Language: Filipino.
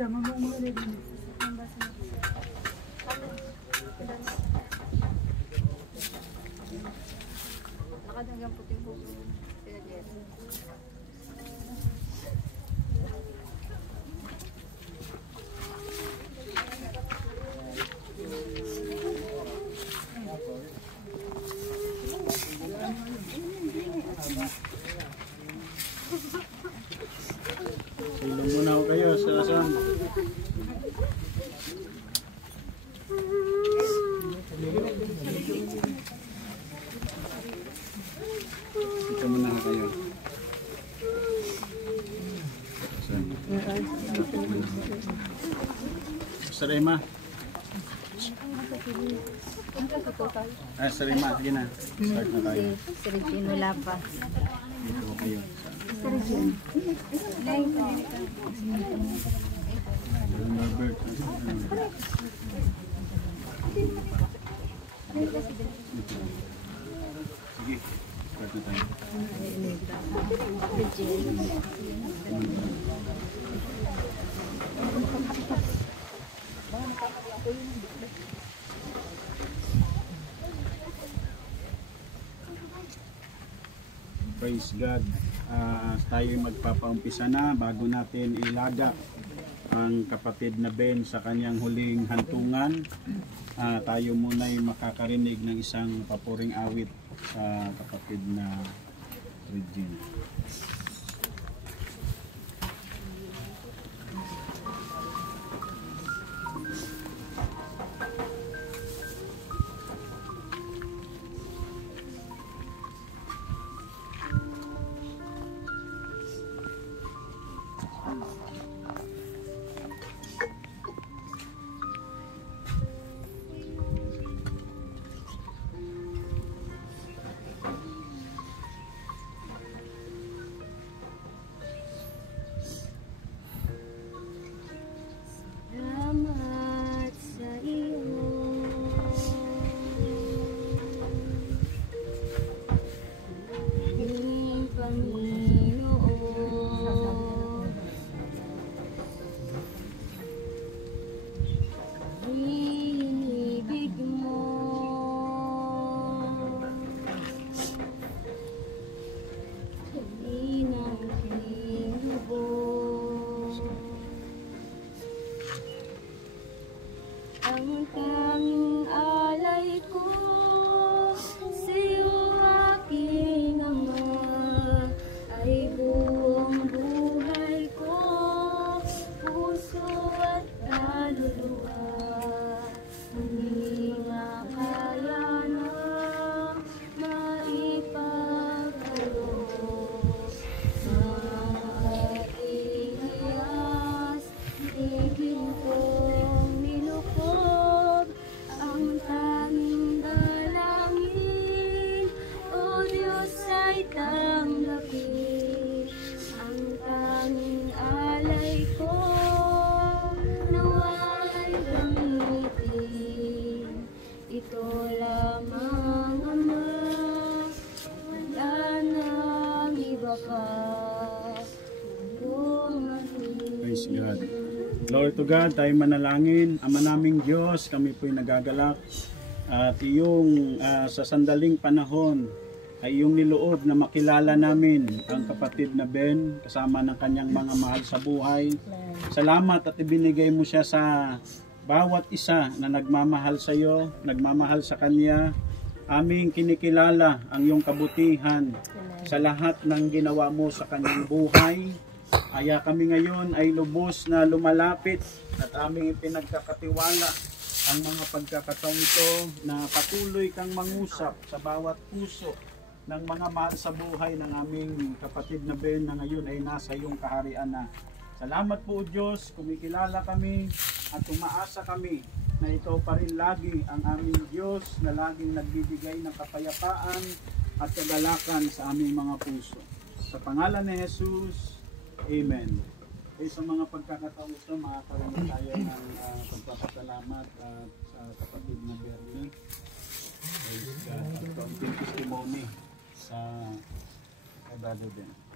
Nakadanggang puting puso sila Jerry. Silong muna ako kayo sa asam. Ito muna kayo. Sarima. Sarima, sige na. Start na tayo. Si Regine wala pa. Ito kayo. Norbert. Sige, start na tayo. Praise God. Tayo magpapaumpisa na bago natin ilaga ang kapatid na Ben sa kanyang huling hantungan. Tayo muna ay makakarinig ng isang papuring awit sa kapatid na Regine. Ang tanging alay ko sa'yo aking Ama, ay buong buhay ko, puso at kaluluwa. Hindi makaya na maipagkaloob mga ihiyas, tigil kong nilukob ang tanging dalangin. O Diyos ay tanggapin ang tanging alay ko, nawa'y gamitin. Ito lamang Ama, wala nang iba pa. Praise God. Glory to God, tayo manalangin. Ama naming Diyos, kami po'y nagagalak at iyong sa sandaling panahon ay iyong niloob na makilala namin ang kapatid na Ben kasama ng kanyang mga mahal sa buhay. Salamat at ibinigay mo siya sa bawat isa na nagmamahal sa iyo, nagmamahal sa kanya. Aming kinikilala ang iyong kabutihan sa lahat ng ginawa mo sa kanyang buhay. Kaya kami ngayon ay lubos na lumalapit at aming ipinagkakatiwala ang mga pagkakataong ito na patuloy kang mangusap sa bawat puso ng mga mahal sa buhay ng aming kapatid na Ben na ngayon ay nasa iyong kaharian na. Salamat po Diyos, kumikilala kami at umaasa kami na ito pa rin lagi ang aming Diyos na laging nagbibigay ng kapayapaan at kagalakan sa aming mga puso. Sa pangalan ni Jesus, Amen. Sa mga pagkakataong ito, makakaroon tayo ng pagpapasalamat sa kapatid na Bernie. At kaunting testimony sa Brother Ben.